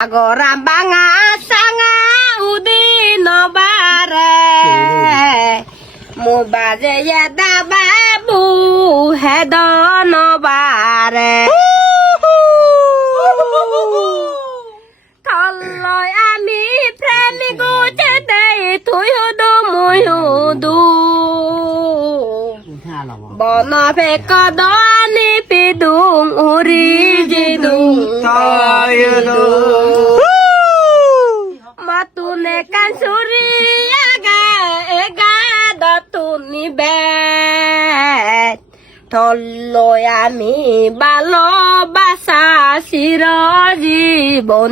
আগরা বাঙা সাঙা উদি নবারে মো বাজে দা বাবু হেদ নবারে থলয় আমি প্রেমী গুছে দেই তুই হুদু মুই হুদু বন ফেক দানি পিদুং উরি জিদুং তয়দু মাতুনে কাঞ্চুরি আগা এগা দাতুনি বেট থলয় আমি ভালোবাসা চির জীবন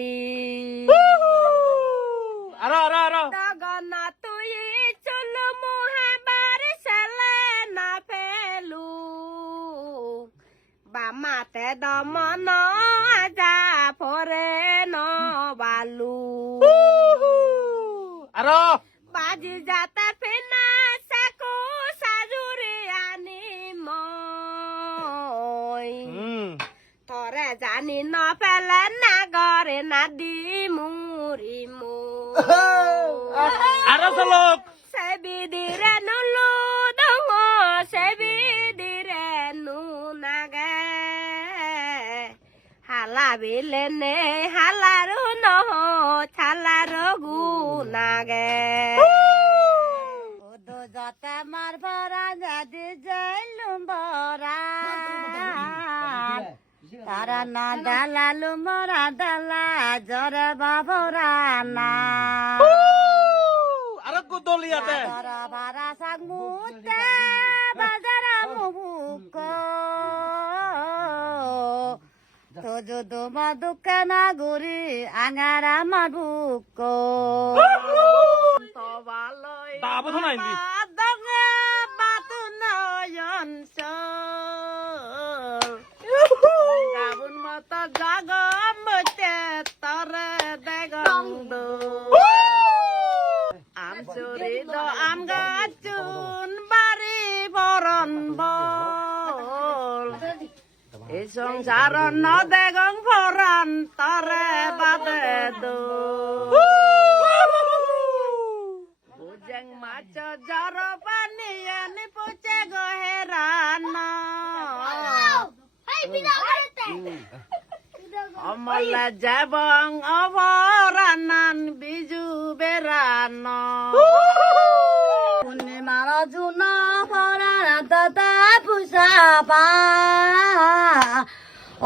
পারি আরও আরও আরও দগনা তুই চলো মহাবার সালে না ফেলু বামাতে দমন আজা পরে ন বালু আরও বাজি যাতে ফেনা সাকু সাজুরি আনি মই হুম তরে জানি না গরে না দি মুরি মো আরও চলক সেবিদিরে নুলু সেবি দিরে নু নাগে হালা বিলে নে হালারু নহ ছালারু গু নাগে। তারা না দালালু মরা দালা জরে বাবরা না আরও কুদলিয়াতে Bara bara sang mute bazara mubuko তো যদু মাদুকা না গুরি আঙারা মাদুকো তবালয় বাবু শোনা হিন্দি দঙে বাতু নয়ন গাবুন মত জাগ মতে তরে দেগন্দ আম চুরি দ, আম গাছুন বাড়ি বরণ বল। এই সংসার ন দেগং ফরান তরে বাদে দো। বুজেং মাছ জর পানি আনি পুচে গহেরান অমলা যাবং অবরানান বিজু বেরান পূর্ণিমার জুন ফরান দাদা পুষা পা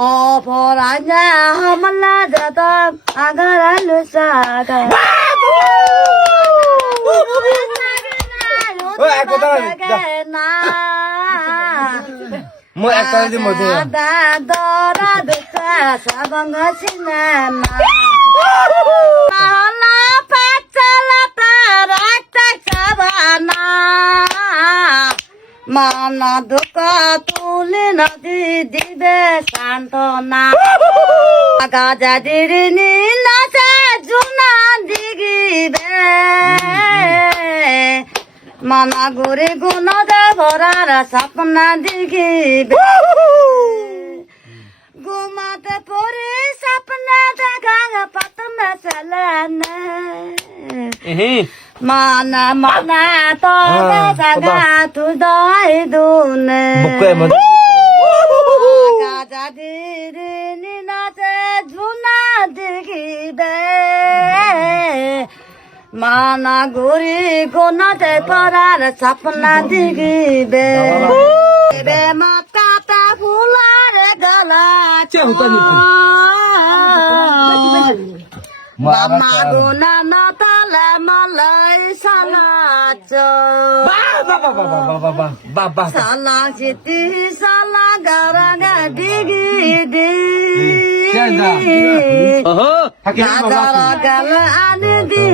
অপরাজা হামলা দাদা আগারা লুসাগা। না। মই একটা মধ্যে দরা মানা দুঃখ তুলে নদী দিবে সান্ত্বনা গাজা দিরিনি নাচে জুনা দিগিবে মানা গুরি গুণ দেবরার স্বপ্না দিগিবে ঘুমাতে পরে স্বপ্না দেখা পাতনা চালানে মানা মানা তবে জাগা তু দই দুনে বুকে মধ্যে গাজা দিরি নাচে ঝুনা দেখিবে মানা গুরি গোনাতে পড়ার স্বপ্না দেখিবে বে মাতাটা मागो नानातालाई मलाई सलाच सला खेती सला गरग डिगी डिगी गाजर गल आनिदिए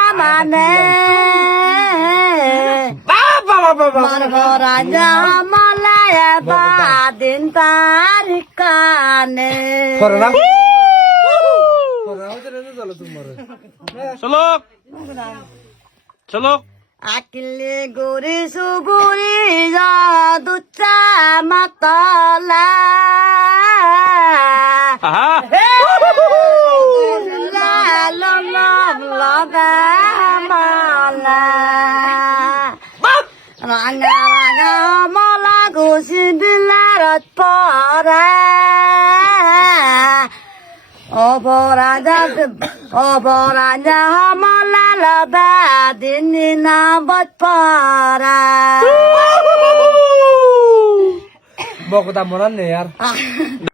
মানে মন তারিকানে করোনা করোনা চলো আকিলে গুরি সুগুরি যা দুচ্চা রাঙা রাঙা মলা ঘুষি বিলারত পরা অপরাধা অপরাধা মলা লবা দিন না বত পরা বকতা মরান নেই আর